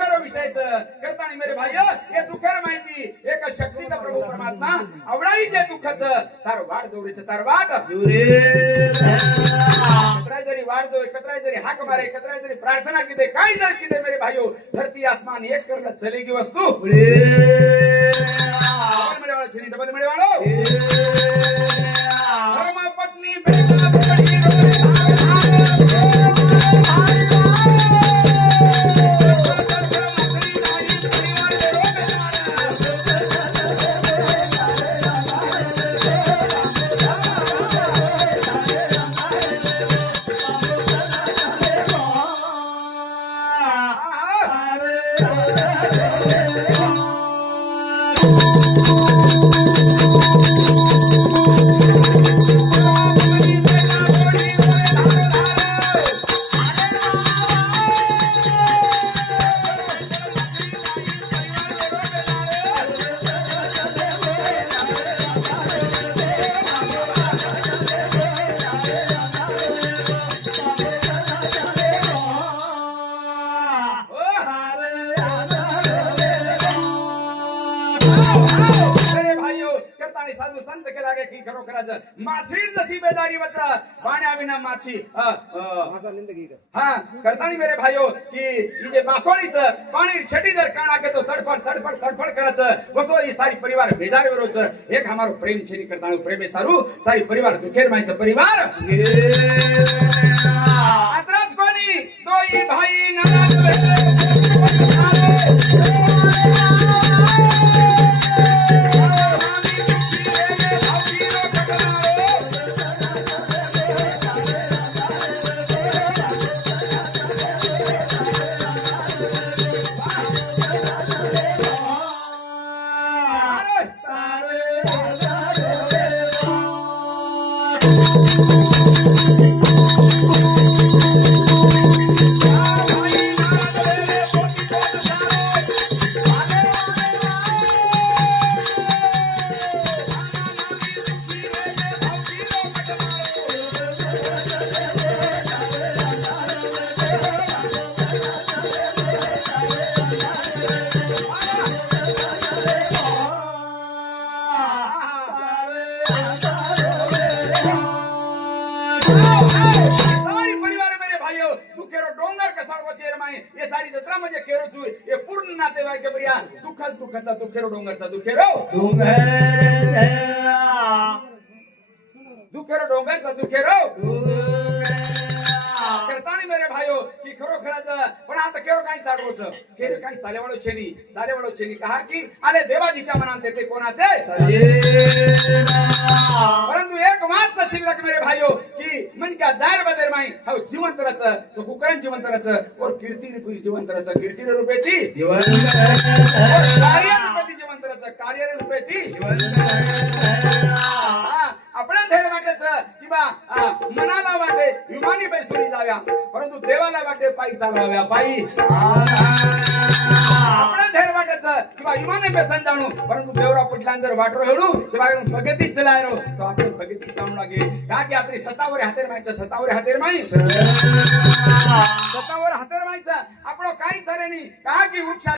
करताना मेरे भाई हे दुःखर माहिती एक शक्तीचा प्रभू परमात्मा आवडाई जे दुःखच तार वाट जोडीचं तार वाट कतराय जरी वाट जो कतराय जरी हाक मारे कतराय जरी प्रार्थना किते काय जर किते मेरे भाइयों धरती आसमान एक करला चलेगी वस्तु डबल वाळो छेनी डबल मिळे वाळो धर्म पत्नी बेटा माछी जशी बेजारी बचा पाण्या विना माछी हाँ करतानी मेरे भाइयों कि ये बासोळीच पाणी छेटी जर काणा के तो तडफड तडफड तडफड करच वसो ही सारी परिवार बेजारी वरोच एक हमारो प्रेम छेनी करतानो प्रेमे सारू सारी परिवार दुखेर मायच परिवार आत्राच कोणी दोई भाई नाराज सारी परिवार मेरे भाइयों दुखेरो डोंगर कसाळवा चेर माय ये सारी जत्रा म्हणजे केरोचू हे पूर्ण नातेवाईक बरिया दुखच दुखचा दुखेरो डोंगरचा दुखेरो दुखेरो डोंगरचा दुखेरो करतानी मेरे भाइयो की खरोखरच पण आता केवळ काही चालवच केवळ काही चालेवाळो छेनी कहा की आले देवाजीच्या मनात ते कोणाचे परंतु एक वाच शिल्लक मेरे भाइयो की मन क्या जाहीर बदर माई हा जिवंत रच तो कुकरण जिवंत रच और कीर्ती रूपी जिवंत रच कीर्ती रूपेची कार्य रूपेची जिवंत रच कार्य रूपेची आपण धैर्य वाटेच किंवा मनाला वाटे विमानी बैसुरी जाव्या परंतु देवाला वाटे पायी चालवाव्या पायी आपण धैर्य वाटेच किंवा विमाने बेसन जाणू परंतु देवरा पटलान जर वाटरो हेळू तेव्हा भगती चलायरो तो आपण भगती जाणू लागे का की आपली सतावर हातेर माई सतावर हातेर माईच आपण काही चाले नाही का की वृक्ष